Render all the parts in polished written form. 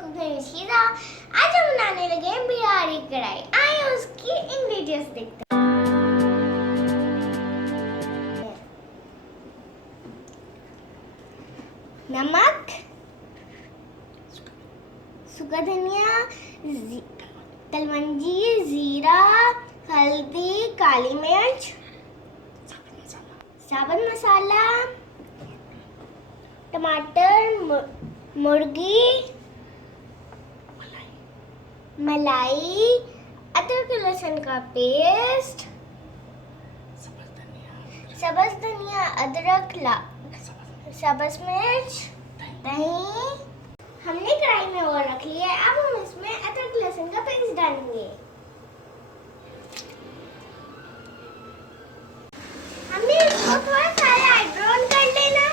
शीरा। आज हम बनाने लगे हैं बिहारी कढ़ाई। आइए उसकी इंग्रेडिएंट्स देखते हैं। नमक, सूखा धनिया, कलवंजी, जीरा, हल्दी, काली मिर्च, साबुत मसाला, टमाटर, मुर्गी, मलाई, अदरक लहसुन का पेस्ट, सब्ज धनिया, अदरक, सब्ज मिर्च, दही। हमने कढ़ाई में वो रख लिया है। अब हम इसमें अदरक लहसुन का पेस्ट डालेंगे। हमने इसको थोड़ा सा लाइट ब्राउन कर लेना है।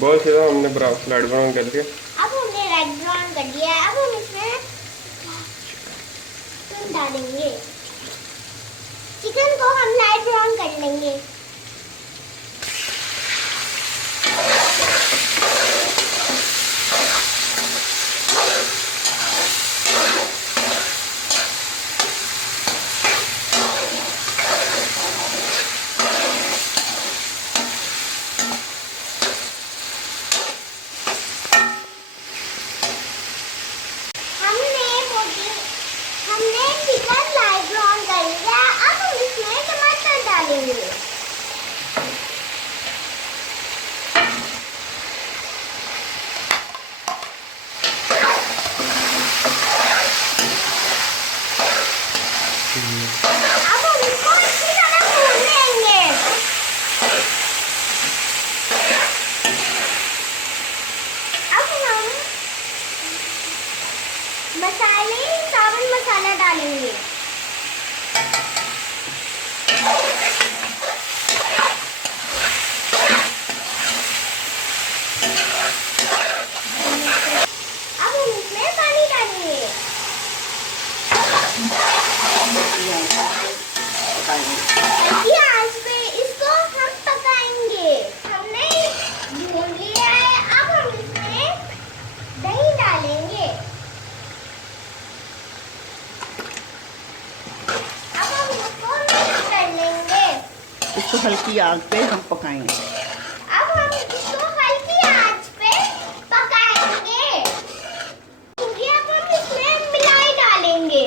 बहुत सीधा हमने लाइट ब्राउन कर दिया। अब हमने रेड ब्राउन कर दिया है। अब हम इसमें चिकन डालेंगे। चिकन को हम लाइट ब्राउन कर लेंगे। हमने चिकन लाइट ब्राउन कर लिया। अब हम इसमें टमाटर डालेंगे। अब हम इसको अच्छी तरह भून लेंगे। अब हम मसाले, साबुत मसाला डालेंगे। अब हम इसमें पानी डालेंगे। हल्की आंच पे इसको हम पकाएंगे। हमने भून लिया है। अब हम इसमें दही डालेंगे। अब हम इसको मिक्स कर लेंगे। इसको हल्की आग पे हम पकाएंगे। अब हम इसको हल्की आंच पे पकाएंगे। अब हम इसमें मिलाई डालेंगे।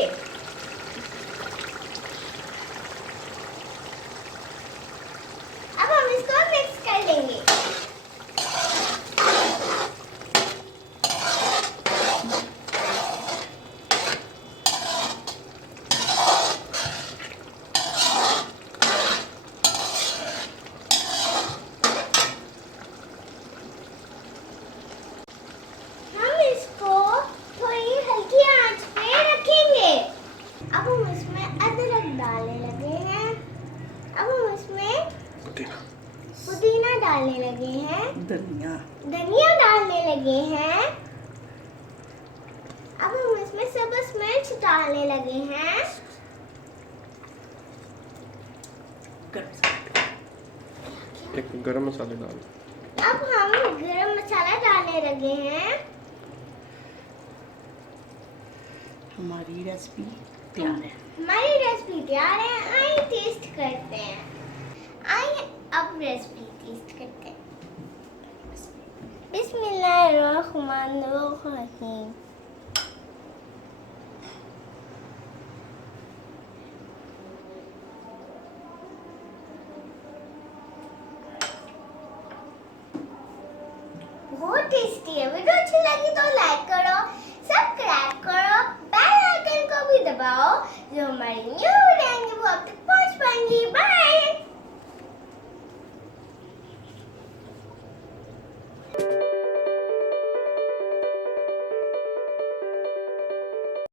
अब हम इसको मिक्स कर लेंगे। हम इसको थोड़ी हल्की आंच पे रखेंगे। अब हम इसमें अदरक डालने लगे हैं। अब हम इसमें पुदीना डालने लगे हैं। धनिया डालने लगे हैं। अब हम इसमें सब्ज मिर्च डालने लगे हैं। एक गरम मसाले डाल। अब हम गरम मसाला डालने लगे हैं। हमारी रेसिपी तैयार है। हमारी रेसिपी तैयार है। आइए टेस्ट करते हैं। आइए अब रेसिपी टेस्ट करते हैं। बिस्मिल्लाहिर्रहमानिर्रहीम। बहुत टेस्टी है। वीडियो अच्छी लगी तो लाइक करो, सब्सक्राइब करो, बेल आइकन को भी दबाओ। जो हमारी न्यू वीडियो आएंगी वो आप तक पहुंच पाएंगी। बाय।